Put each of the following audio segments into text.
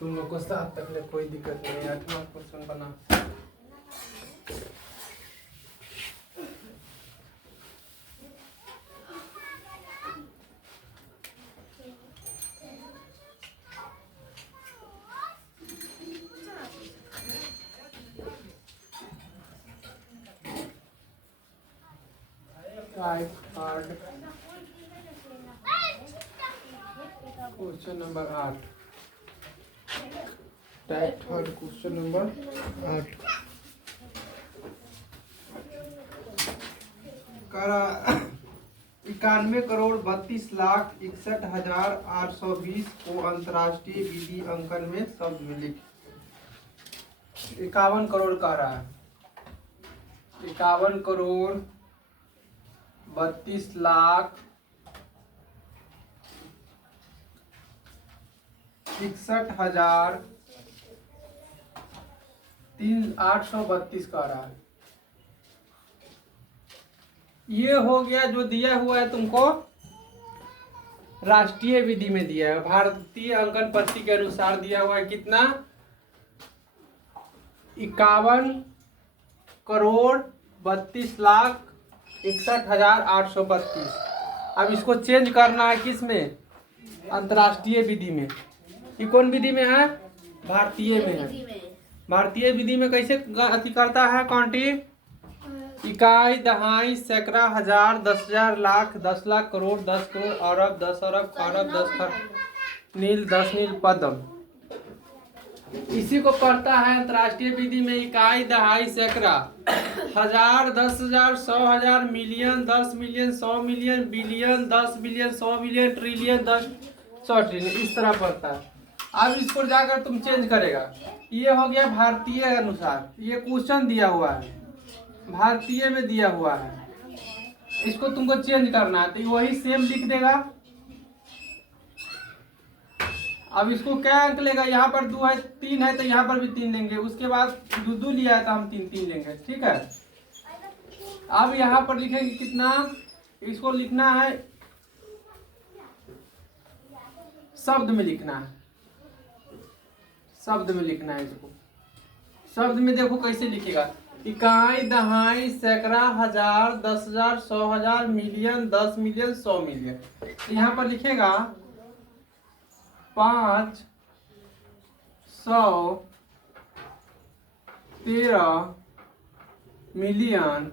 तुम लोग को 7 तक ले कोई दिक्कत नहीं है। 8वां क्वेश्चन बना। Question number 8। Type third question number 8 करा 91,32,61,820 को अंतर्राष्ट्रीय विधि अंकन में शब्द में लिख। 51 करोड़ कह रहा है। 51,62,61,832 कह रहा है। ये हो गया जो दिया हुआ है तुमको राष्ट्रीय विधि में दिया है। भारतीय अंकन पद्धति के अनुसार दिया हुआ है कितना? 51,32,61,832। अब इसको चेंज करना है किस में? अंतर्राष्ट्रीय विधि में। ये कौन विधि में है? भारतीय में है। भारतीय विधि में कैसे अति करता है काउंटी? इकाई, दहाई, सैकड़ा, हजार, 10,000, लाख, 10 लाख, करोड़, 10 करोड़, अरब, 10 अरब, खरब, 10 खरब, नील, 10 नील, पद्म। इसी को पढ़ता है अंतर्राष्ट्रीय विधि में। इकाई, दहाई, सैकड़ा, हजार, 10,000, 100,000, million, 10 million, 100 million, billion, 10 billion, 100 billion, trillion, 100 trillion, इस तरह पढ़ता है। अब इसको जाकर तुम चेंज करेगा। ये हो गया भारतीय अनुसार। ये क्वेश्चन दिया हुआ है, भारतीय में दिया हुआ है। इसको तुमको चेंज करना है तो वही सेम लिख देगा। अब इसको क्या अंक लेगा? यहाँ पर 2 है, 3 है तो यहाँ पर भी 3 लेंगे। उसके बाद 2 लिया है तो हम 3 लेंगे। ठीक है। अब यहाँ पर लिखेंगे कितना? इसको लिखना है, शब्द में लिखना है। शब्द में लिखना है इसको। शब्द में देखो कैसे लिखेगा। इकाई, दहाई, सैकड़ा, हजार, 10,000, 100,000, मिलियन, 10 मिलियन, 100 मिलियन। यहाँ पर लिखेगा 5, 100, 13 मिलियन।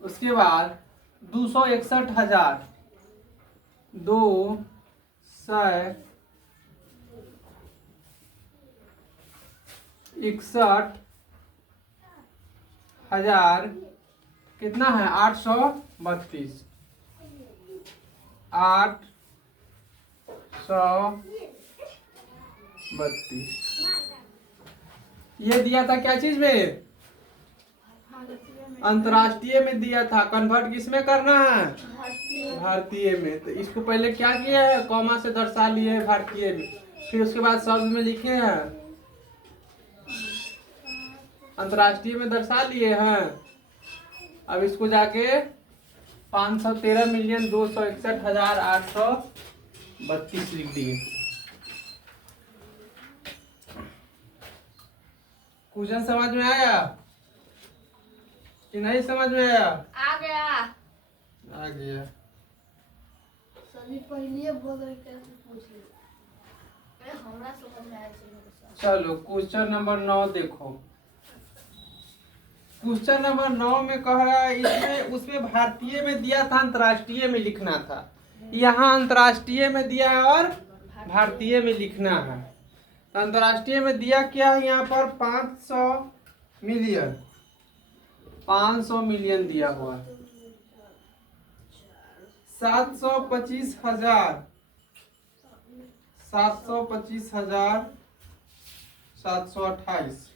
उसके बाद 261,000, 261,000 कितना है? 832। 832 ये दिया था क्या चीज में? अंतर्राष्ट्रीय में दिया था। कन्वर्ट किस में करना है? भारतीय में। तो इसको पहले क्या किया है? कॉमा से दर्शा लिए है भारतीय में। फिर उसके बाद शब्द में लिखे हैं, अंतर्राष्ट्रीय में दर्शा लिए हैं। अब इसको जाके 513,261,832 लिख दिए। क्वेश्चन समझ में आया कि नहीं समझ में आया? आ गया। आ गया। सभी पहले बोल रहे कैसे पूछ ले। हमरा समझ में आया। चलो क्वेश्चन नंबर 9 देखो। क्वेश्चन नंबर 9 में कह रहा है इसमें उसमें भारतीय में दिया था, अंतर्राष्ट्रीय में लिखना था। यहाँ अंतर्राष्ट्रीय में दिया है और भारतीय में लिखना है। अंतर्राष्ट्रीय में दिया क्या है? यहाँ पर 500 मिलियन, 500 मिलियन दिया हुआ है। 725,000, 725,728,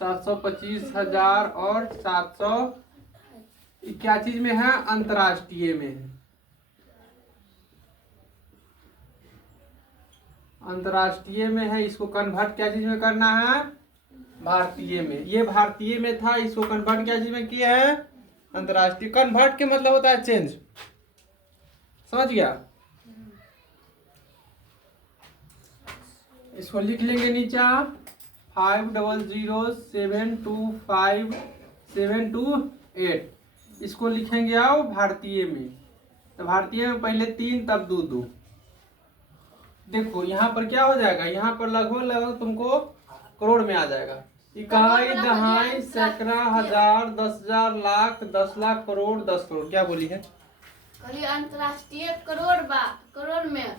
725,000 और 700 क्या चीज में है? अंतर्राष्ट्रीय में है। अंतर्राष्ट्रीय में है। इसको कन्वर्ट क्या चीज में करना है? भारतीय में। ये भारतीय में था, इसको कन्वर्ट क्या चीज में किया है? अंतर्राष्ट्रीय। कन्वर्ट के मतलब होता है चेंज। समझ गया? इसको लिख लेंगे नीचा 5007257728। इसको लिखेंगे आओ भारतीय में, तो भारतीय में पहले 3 तब 2 देखो यहाँ पर क्या हो जाएगा, यहाँ पर लगभग लगभग तुमको करोड़ में आ जाएगा। इकाई दहाई सैकड़ा हजार 10,000 लाख 10 लाख करोड़ 10 करोड़। क्या बोली है? कहलिए अंतरराष्ट्रीय करोड़ में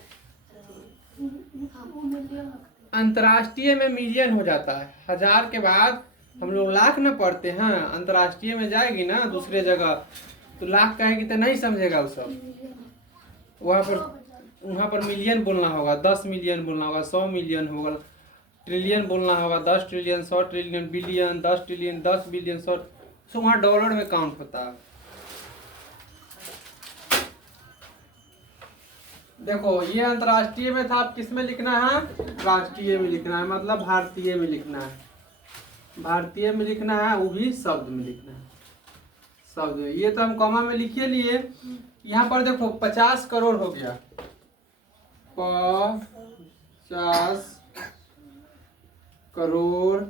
अंतर्राष्ट्रीय में मिलियन हो जाता है। हजार के बाद हम लोग लाख न पढ़ते हैं, अंतर्राष्ट्रीय में जाएगी ना दूसरे जगह तो लाख कहेगी तो नहीं समझेगा वो सब। वहाँ पर मिलियन बोलना होगा, 10 मिलियन बोलना होगा, 100 मिलियन होगा, ट्रिलियन बोलना होगा, 10 trillion 100 trillion billion 10 trillion 10 billion 100। तो वहाँ डॉलर में काउंट होता है। देखो ये अंतर्राष्ट्रीय में था, आप किस में लिखना है? राष्ट्रीय में लिखना है, मतलब भारतीय में लिखना है। भारतीय में लिखना है, वो भी शब्द में लिखना है, शब्द में। ये तो हम कॉमा में लिखिए लिए। यहाँ पर देखो 50 करोड़ हो गया, 50 करोड़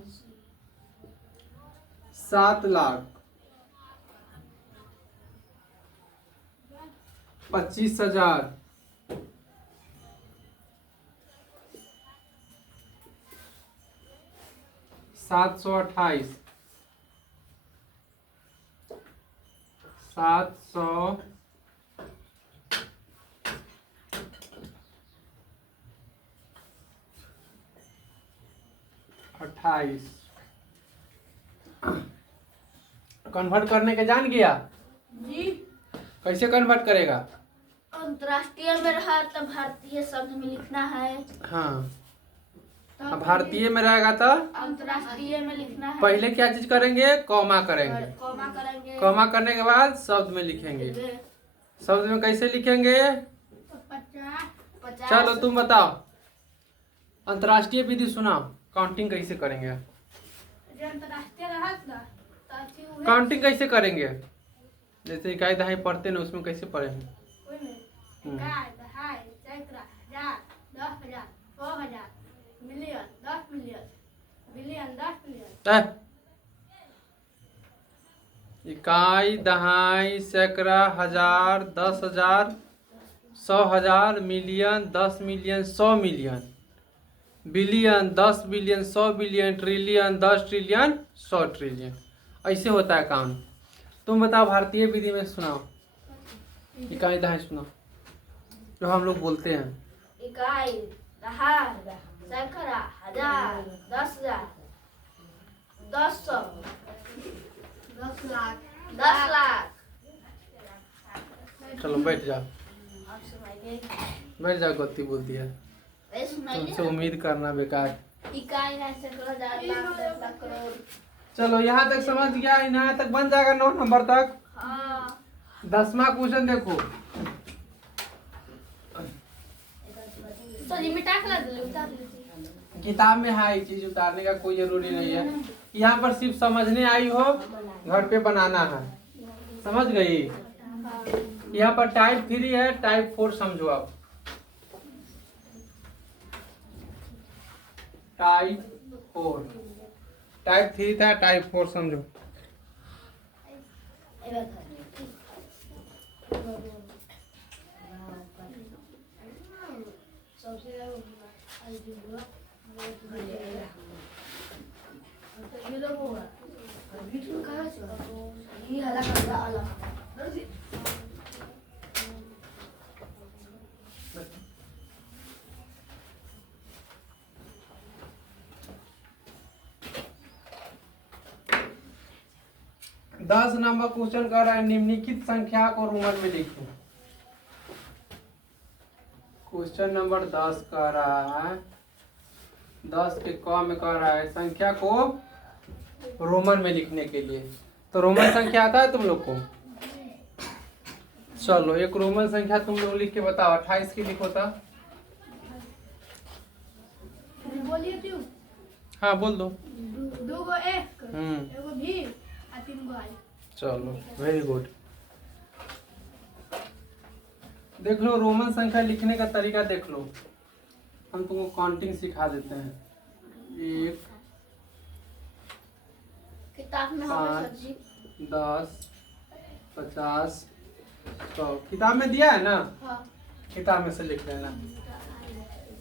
7 लाख 25,000 728 728। कन्वर्ट करने के जान गया जी। कैसे कन्वर्ट करेगा? अंतरराष्ट्रीय में रहा तो भारतीय शब्द में लिखना है। हाँ, भारतीय में रहेगा तो अंतरराष्ट्रीय में लिखना है। पहले क्या चीज करेंगे? कॉमा करेंगे। कॉमा करने के बाद शब्द में लिखेंगे। शब्द में कैसे लिखेंगे? 50। चलो तुम बताओ, अंतर्राष्ट्रीय विधि सुनाओ, काउंटिंग कैसे करेंगे? अंतरराष्ट्रीय रहा काउंटिंग कैसे करेंगे? जैसे इकाई दहाई पढ़ते ना, उसमें कैसे पढ़ेंगे? इकाई दहाई सैकड़ा हजार 10,000 100,000 मिलियन 10 मिलियन बिलियन 10 मिलियन। इकाई दहाई सैकड़ा हजार 10,000 100,000 million 10 million 100 million billion 10 billion 100 billion trillion 10 trillion 100 trillion. ऐसे होता है काम। तुम बताओ भारतीय विधि में सुनाओ, इकाई दहाई सुनाओ जो हम लोग बोलते हैं। इकाई दहाई सैकड़ा हजार 10,000 10,000 10 लाख 10 लाख। चलो बैठ जाओ, बैठ जाओ, गलती बोल दिया। तुमसे उम्मीद करना बेकार। इकाई दहाई सैकड़ा हजार लाख 10 लाख करोड़। चलो यहाँ तक समझ गया, यहाँ तक बन जाएगा 9 नंबर तक। हाँ। 10वां क्वेश्चन देखो। किताब में है, ये चीज उतारने का कोई जरूरी नहीं है। यहाँ पर सिर्फ समझने आई हो, घर पे बनाना है। समझ गई? यहाँ पर टाइप 3 है, टाइप 4 समझो आप। टाइप 4, टाइप 3 था, टाइप 4 समझो। दस नंबर क्वेश्चन कर रहा है, निम्नलिखित संख्या को रोमन में लिखो। क्वेश्चन नंबर 10 कह रहा है, 10 के क में कह रहा है संख्या को रोमन में लिखने के लिए। तो रोमन संख्या आता है तुम लोग को? चलो एक रोमन संख्या तुम लोग लिख के बताओ। 28 की लिखो था। हाँ बोल दो। 2 गो एक, एगो भी आ 3 गो आई। चलो वेरी गुड। देख लो रोमन संख्या लिखने का तरीका देख लो। हम तुमको काउंटिंग सिखा देते हैं। 1 किताब में 5 10 50 100 किताब में दिया है ना, हाँ किताब में से लिख लेना।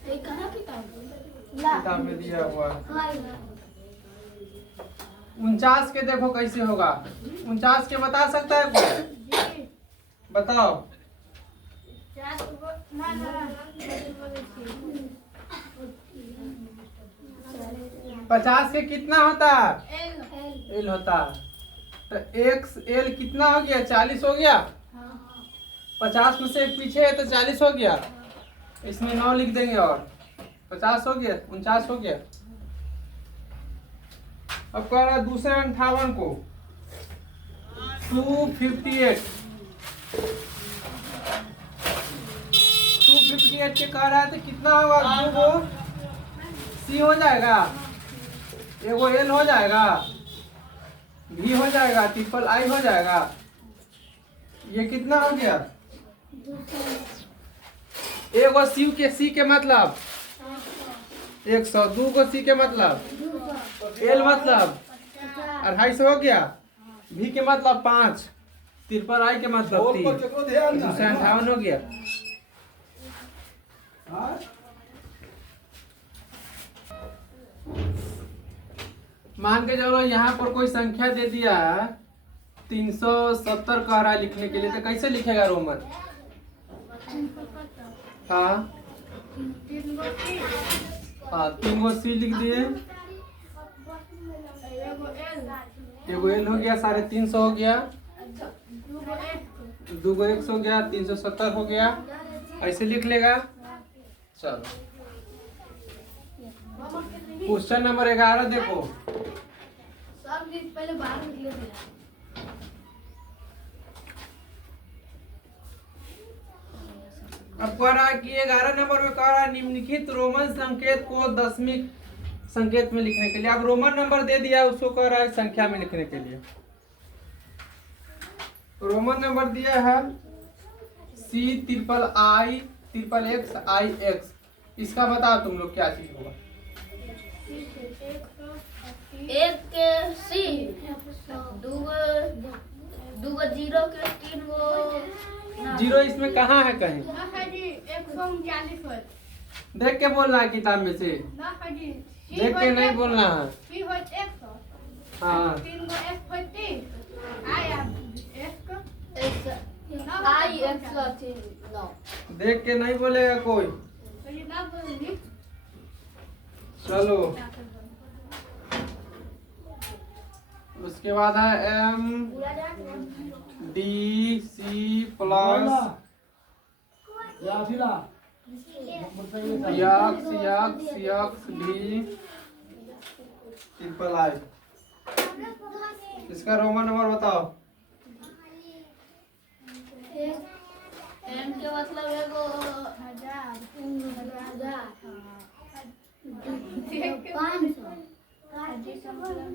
ये कहाँ किताब किताब में दिया हुआ है। हाँ 49 के देखो कैसे होगा। 49 के बता सकता है कोई? बताओ। 50 के कितना होता है? एल होता है। तो एक्स एल कितना हो गया? 40 हो गया। 50 में से एक पीछे है तो 40 हो गया। इसमें 9 लिख देंगे और 50 हो गया। 49 हो गया। अब कह रहा है दूसरे 58 को 258 के कह रहा है तो कितना होगा? दो को सी हो जाएगा, एगो एल हो जाएगा, भी हो जाएगा, ट्रिपल आई हो जाएगा। ये कितना हो गया? एगो सी के मतलब 100, 2 को सी के मतलब एल मतलब 250 हो गया, भी के मतलब 5, ट्रिपल आई के मतलब 3, 258 हो गया। मान के चलो यहाँ पर कोई संख्या दे दिया है 370 कह रहा है लिखने के लिए, तो कैसे लिखेगा रोमन? हाँ हाँ 3 गो सी लिख दिए, एगो एल हो गया, 350 हो गया, 2 गो एक्स हो गया, 370 हो गया। ऐसे लिख लेगा। चलो क्वेश्चन नंबर 11 देखो। सब पहले बाहर निकले थे। अब कह रहा है कि 11 नंबर में कह रहा है निम्नलिखित रोमन संकेत को दशमिक संकेत में लिखने के लिए। अब रोमन नंबर दे दिया, उसको कह रहा है संख्या में लिखने के लिए। रोमन नंबर दिया है C triple I triple X I X. इसका बताओ तुम लोग क्या चीज होगा? एक के सी, दूगो जीरो के 3 गो जीरो इसमें कहाँ है कहीं? 139 देख के बोल रहा है किताब में से, देख के नहीं बोलना है। हाँ देख के नहीं बोलेगा कोई। चलो उसके बाद है M D C plus X भी ट्रिपल आई। इसका रोमन नंबर बताओ। एम के मतलब एगो 500,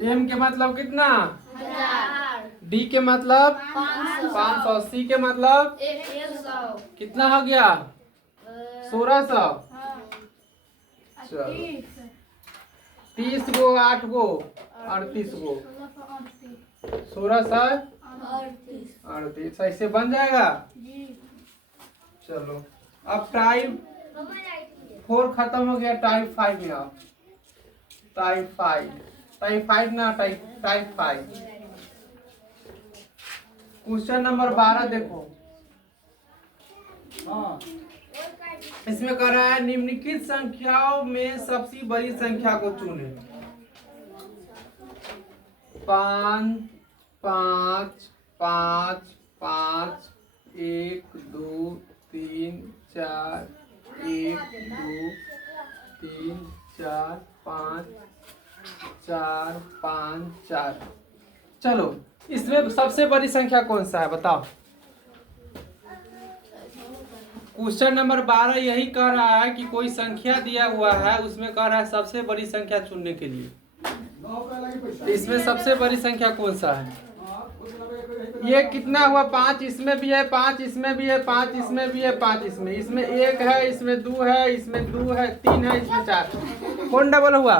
एम के मतलब कितना? 1000, डी के मतलब 500, 500, सी के मतलब 100, कितना हो गया? 1600। चलो 30 गो 8 गो 38 गो 1638 ऐसे बन जाएगा। चलो अब टाइप 4 खत्म हो गया, टाइप 5 में आओ। टाइप 5 ना टाइप 5। क्वेश्चन नंबर 12 देखो। इसमें कह रहा है निम्नलिखित संख्याओं में सबसे बड़ी संख्या को चुने। 5 5 5 5 1 2 3 4 1 2 3 4 5 4 5 4। चलो इसमें सबसे बड़ी संख्या कौन सा है बताओ? क्वेश्चन नंबर 12 यही कह रहा है कि कोई संख्या दिया हुआ है, उसमें कह रहा है सबसे बड़ी संख्या चुनने के लिए। तो इसमें सबसे बड़ी संख्या कौन सा है? ये कितना हुआ 5, इसमें भी है 5, इसमें भी है 5, इसमें भी है 5, इसमें 1 है, इसमें 2 है, इसमें 2 है, 3 है, इसमें 4। कौन डबल हुआ?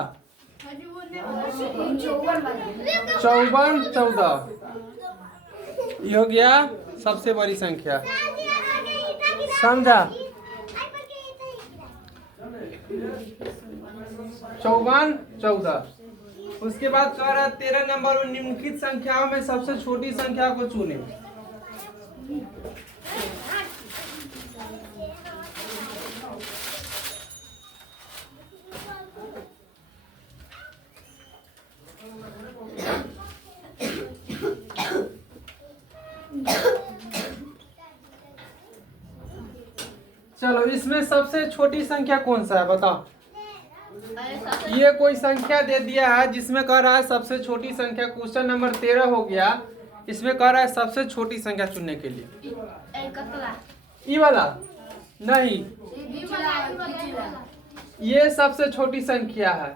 54, 14। ये हो गया सबसे बड़ी संख्या। समझा? 54, 14। उसके बाद कह रहा है 13 नंबर में निम्नलिखित संख्याओं में सबसे छोटी संख्या को चुने। चलो इसमें सबसे छोटी संख्या कौन सा है बताओ। ये कोई संख्या दे दिया है जिसमें कह रहा है सबसे छोटी संख्या। क्वेश्चन नंबर 13 हो गया। इसमें कह रहा है सबसे छोटी संख्या चुनने के लिए। ई वाला नहीं, ये सबसे छोटी संख्या है।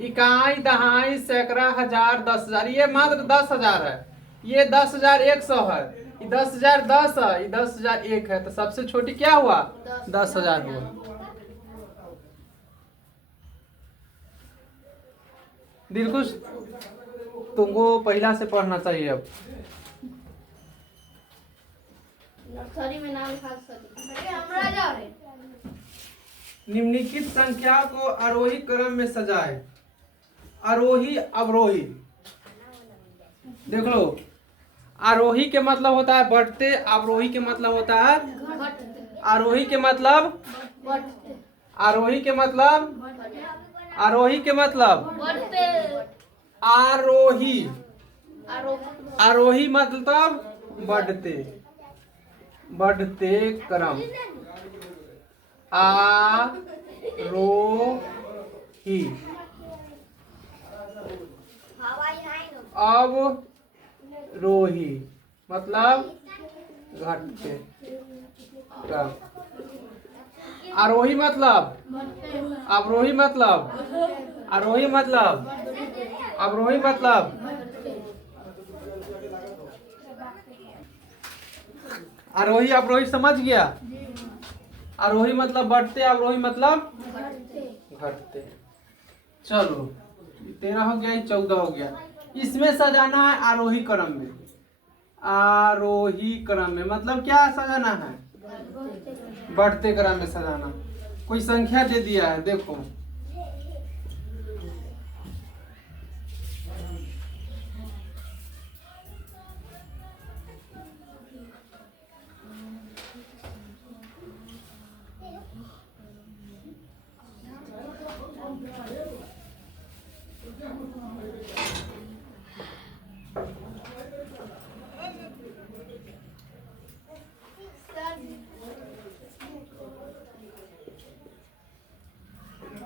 इकाई, दहाई, सैकड़ा, हजार, 10,000। ये मात्र 10,000 है। ये 10,100 है। ये 10,010 है। ये 10,001 है। तो सबसे छोटी क्या हुआ? 10,000 हुआ। दिलखुश, तुमको पहला से पढ़ना चाहिए अब। नर्सरी में नाम लिखा निम्नलिखित संख्या को आरोही क्रम में सजाए। आरोही, अवरोही। देख लो, आरोही के मतलब होता है बढ़ते, अवरोही के मतलब होता है आरोही के मतलब आरोही के मतलब आरोही के मतलब आरोही आरोही मतलब बढ़ते, बढ़ते क्रम। आरोही। अवरोही मतलब घटते क्रम। आरोही मतलब, अवरोही मतलब, आरोही मतलब, अवरोही मतलब, आरोही अवरोही समझ गया? आरोही मतलब बढ़ते, अवरोही मतलब घटते। चलो 13 हो गया, 14 हो गया। इसमें सजाना है आरोही क्रम में। आरोही क्रम में मतलब क्या सजाना है? बढ़ते क्रम में सजाना। कोई संख्या दे दिया है, देखो।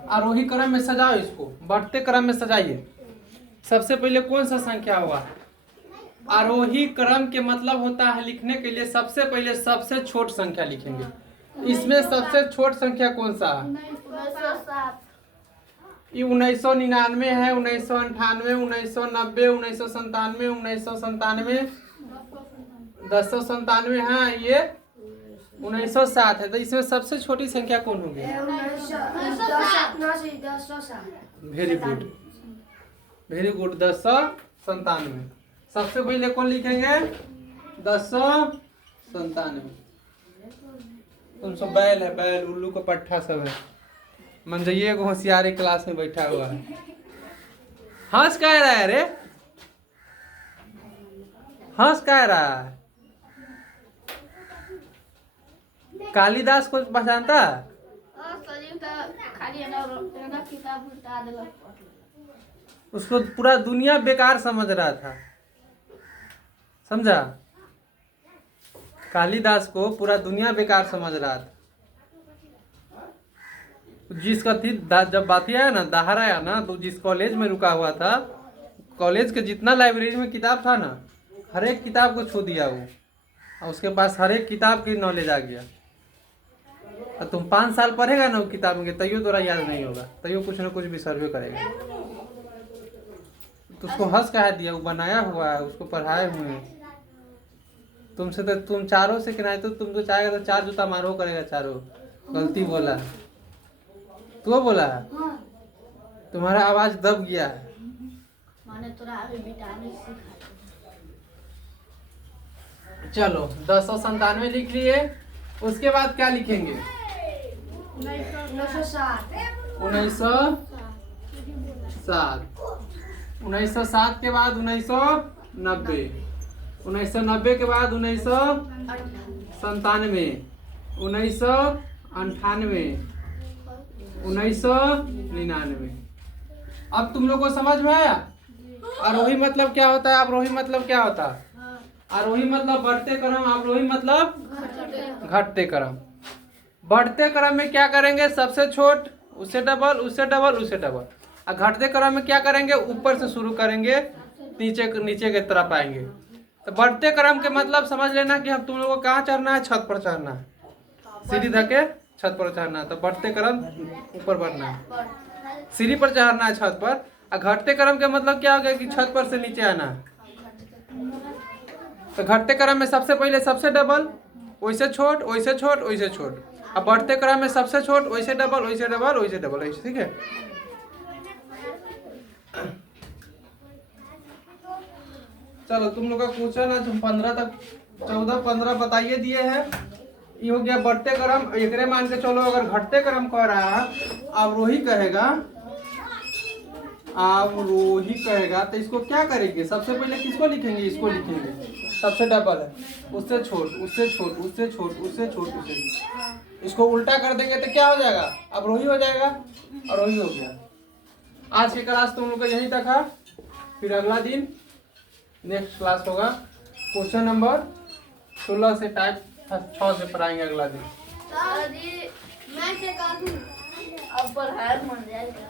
आरोही क्रम में सजाओ, इसको बढ़ते क्रम में सजाइए। सबसे पहले कौन सा संख्या हुआ? आरोही क्रम के मतलब होता है लिखने के लिए सबसे पहले सबसे छोट संख्या लिखेंगे। इसमें सबसे छोट संख्या कौन सा है? 1999 है, 1998, 1990, 1997, 1997, 1097 है, ये 1907 है। तो इसमें सबसे छोटी संख्या कौन होगी? Very good, very good, 1097। सबसे पहले कौन लिखेंगे? 1097। तुम सब बैल है, बैल, उल्लू का पट्टा सब है। मंजइए को होशियारी क्लास में बैठा हुआ है। हंस कह रहा है रे, हंस कह रहा है। कालिदास को पहचानता? उसको पूरा दुनिया बेकार समझ रहा था, समझा? कालिदास को पूरा दुनिया बेकार समझ रहा था। जिसका थी जब बात आया ना, दहार आया ना, तो जिस कॉलेज में रुका हुआ था, कॉलेज के जितना लाइब्रेरी में किताब था ना, हर एक किताब को छू दिया वो। और उसके पास हर एक किताब की नॉलेज आ गया। और तुम 5 साल पढ़ेगा ना वो किताब में, तैयो तोरा याद नहीं होगा, तैयो कुछ ना कुछ भी सर्वे करेगा। तो उसको हंस कह दिया, वो बनाया हुआ है, उसको पढ़ाए हुए हैं। तुमसे तो तुम चारों से किनारे तो तुम तो चाहेगा तो 4 जूता मारो करेगा चारों। गलती बोला, तू बोला, हाँ तुम्हारा आवाज दब गया है। माने तोरा अभी विटामिन सी खा। चलो 1097 लिख लिए। उसके बाद क्या लिखेंगे? 1960 1907। 1907 के बाद 1990। 1990 के बाद 1997। 1998। 1999। अब तुम लोग को समझ में आया? आरोही मतलब क्या होता है? अवरोही मतलब क्या होता है? आरोही मतलब बढ़ते क्रम, अवरोही मतलब घटते क्रम। बढ़ते क्रम में क्या करेंगे? सबसे छोट, उससे डबल, उससे डबल, उससे डबल। और घटते क्रम में क्या करेंगे? ऊपर से शुरू करेंगे, नीचे की तरफ आएंगे। तो बढ़ते क्रम के मतलब समझ लेना कि हम तुम लोगों को कहाँ चढ़ना है? छत पर चढ़ना है। सीढ़ी धके छत पर चढ़ना है। तो बढ़ते क्रम ऊपर बढ़ना है, सीढ़ी पर चढ़ना है छत पर। और घटते क्रम के मतलब क्या हो गया कि छत पर से नीचे आना है। तो घटते क्रम में सबसे पहले सबसे डबल, वैसे छोट, वैसे छोट, वैसे छोट। अब बढ़ते क्रम में सबसे छोट, वैसे डबल, वैसे डबल, वैसे डबल, ऐसे। ठीक है। चलो तुम लोग का क्वेश्चन है जो 15 तक 14-15 बताइए दिए हैं। ये हो गया बढ़ते क्रम। एकरे मान के चलो अगर घटते क्रम कह रहा है, अवरोही कहेगा, अवरोही कहेगा तो इसको क्या करेंगे? सबसे पहले किसको लिखेंगे? इसको लिखेंगे। सबसे डबल है, उससे छोट, उससे छोट, उससे छोट, उससे छोट, उससे छोट। इसको उल्टा कर देंगे तो क्या हो जाएगा? अवरोही हो जाएगा। अवरोही हो गया। आज की क्लास तुम लोग का यहीं तक है। फिर अगला दिन नेक्स्ट क्लास होगा क्वेश्चन नंबर 16 से टाइप 6 से पढ़ाएंगे अगला दिन। मैं क्या करूं? अब पर हार मान जाएगा।